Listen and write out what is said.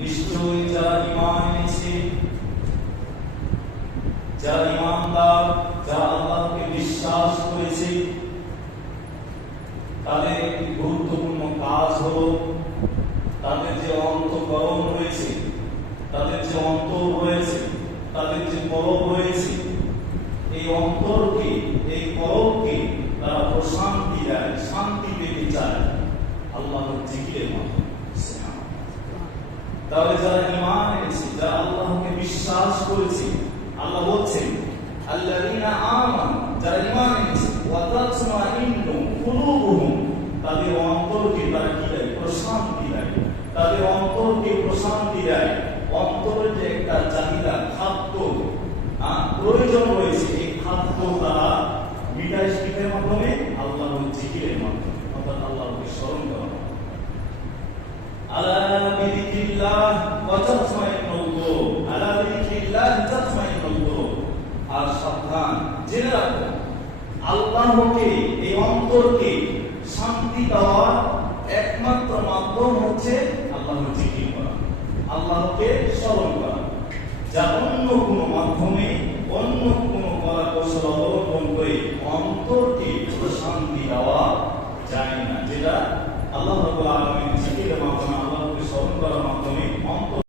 নিশ্চয়ই যারা ঈমান এনেছে, যারা ঈমানদার, যারা আল্লাহকে বিশ্বাস করেছে, তাদের একটি গুরুত্বপূর্ণ কাজ হলো তাদের যে অন্তঃকরণ রয়েছে, তাদের যে অন্তর রয়েছে, তাদের যে কলব রয়েছে, এই অন্তরকে, এই কলবকে তারা প্রশান্তি দেয়, শান্তি পেতে চায় আল্লাহর জিকিরের মাধ্যমে। তাহলে যারা ঈমান এনেছে, যারা আল্লাহকে বিশ্বাস করেছে, আল্লাহ বলছেন আল্লাযীনা আমানু, যারা ঈমান এনেছে, ওয়া তাতমাইন্নু কুলুবুহুম, তাদের অন্তরকে তারা কি দেয়? প্রশান্তি দেয়। তাদের অন্তরকে প্রশান্তি দেয়। অন্তরের যে একটা চাহিদা, খাদ্য প্রয়োজন রয়েছে, এই খাদ্য তারা মিটায় কিসের মাধ্যমে? আল্লাহর জিকিরের মাধ্যমে, অর্থাৎ আল্লাহকে স্মরণ করা। আলা বিযিকিল্লাহ ওয়া তাতমাইন্নুল কুলুব, আলা বিযিকিল্লাহ তাতমাইন্নুল কুলুব। আর সাবধান, জেনে রাখো, আল্লাহকে, এই অন্তরকে শান্তি দেওয়ার একমাত্র মাধ্যম হচ্ছে আল্লাহর জিকির করা, আল্লাহকে স্মরণ করা। যা অন্য কোনো মাধ্যমে, অন্য কোনো কলা কৌশল অবলম্বন করে অন্তরকে শান্তি দেওয়া যায় না, যেটা আল্লাহ রাব্বুল আলামিন জিকিরের মাধ্যমে, আল্লাহকে স্মরণ করার মাধ্যমে অন্তর